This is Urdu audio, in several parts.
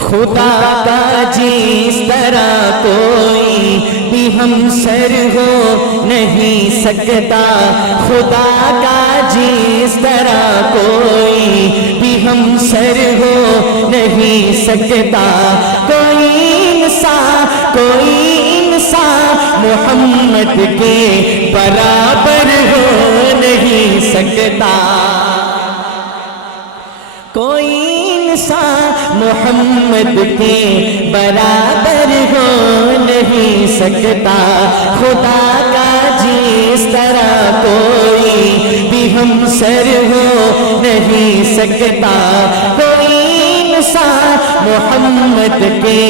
خدا کا جس طرح کوئی بھی ہمسر ہو نہیں سکتا، خدا کا جس طرح کوئی بھی ہمسر ہو نہیں سکتا، کوئی انسان محمد کے برابر ہو نہیں سکتا، کوئی انسان محمد کے برابر ہو نہیں سکتا، خدا کا جس طرح کوئی بھی ہمسر ہو نہیں سکتا، کوئی انسان محمد کے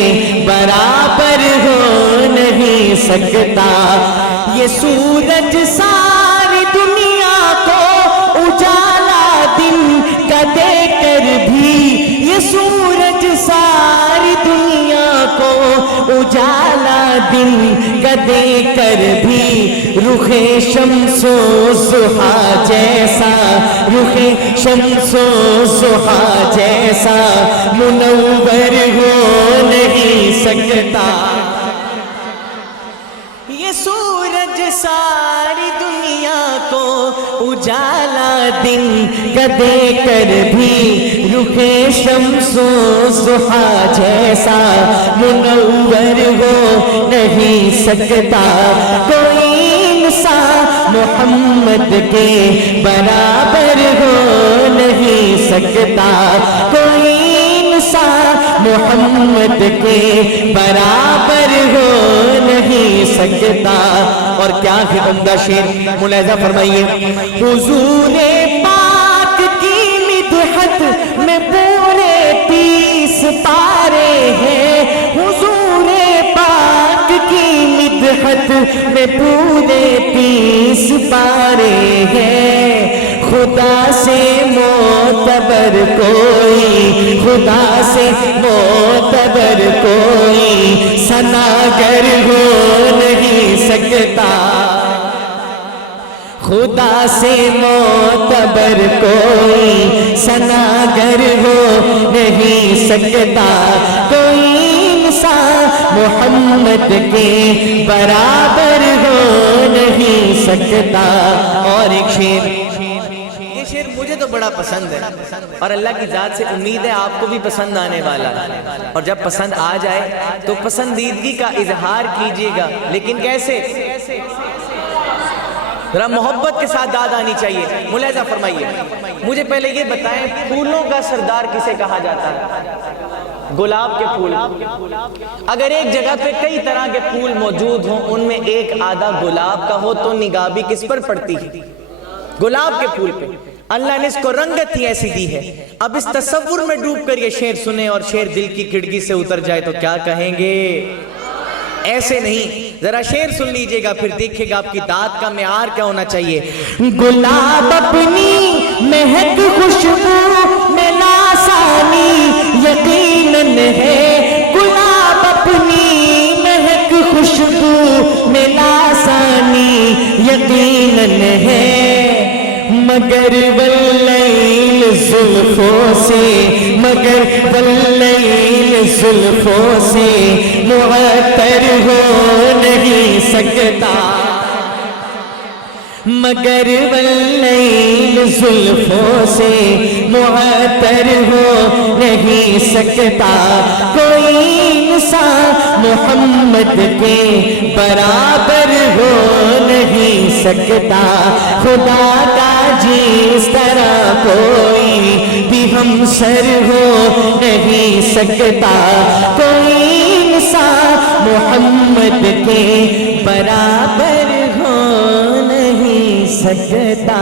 برابر ہو نہیں سکتا۔ یہ سورج ساری دنیا کو اجالا دن کا دے کر بھی، یہ سورج ساری دنیا کو اجالا دن کا دے کر بھی، رخ شمس و ضحیٰ جیسا، رخ شمس و ضحیٰ جیسا منور ہو نہیں سکتا۔ یہ سورج ساری دنیا کو اجالا دن کا دے کر بھی، رخ شمس و ضحیٰ جیسا منور ہو نہیں سکتا، کوئی انسان محمد کے برابر ہو نہیں سکتا، کوئی انسان محمد کے برابر ہو نہیں سکتا۔ اور کیا عمدہ شعر ملاحظہ فرمائیے، حضور پاک کی مدحت میں پورے 30 پارے ہیں، حضور پاک کی مدحت میں پورے 30 پارے ہیں، خدا سے معتبر کوئی، خدا سے معتبر کوئی ثناگر ہو نہیں سکتا، خدا سے معتبر کوئی ثناگر ہو نہیں سکتا، کوئی انسان محمد کے برابر ہو نہیں سکتا۔ اور ایک شعر، یہ شعر مجھے تو بڑا پسند ہے اور اللہ کی ذات سے امید ہے آپ کو بھی پسند آنے والا، اور جب پسند آ جائے تو پسندیدگی کا اظہار کیجیے گا، لیکن کیسے؟ ذرا محبت کے ساتھ داد آنی چاہیے۔ ملاحظہ فرمائیے، مجھے پہلے یہ بتائیں پھولوں کا سردار کسے کہا جاتا ہے؟ گلاب کے پھول۔ اگر ایک جگہ پہ کئی طرح کے پھول موجود ہوں، ان میں ایک آدھا گلاب کا ہو تو نگاہ بھی کس پر پڑتی ہے؟ گلاب کے پھول پہ۔ اللہ نے اس کو رنگت ہی ایسی دی ہے۔ اب اس تصور میں ڈوب کر یہ شعر سنیں اور شعر دل کی کھڑکی سے اتر جائے تو کیا کہیں گے؟ ایسے نہیں، ذرا شعر سن لیجئے گا، پھر دیکھے گا آپ کی داد کا معیار کیا ہونا چاہیے۔ گلاب اپنی مہک خوشبو میں لاسانی یقیناً ہے، گلاب اپنی مہک خوشبو میں لاسانی یقیناً ہے، مگر واللیل زلفوں سے، مگر واللیل زلفوں سے معطر ہو نہیں سکتا، مگر واللیل زلفوں سے معطر ہو نہیں سکتا، کوئی انسان محمد کے برابر ہو نہیں سکتا، خدا کا جس طرح کوئی بھی ہمسر ہو نہیں سکتا، کوئی انسان محمد کے برابر ہو نہیں سکتا۔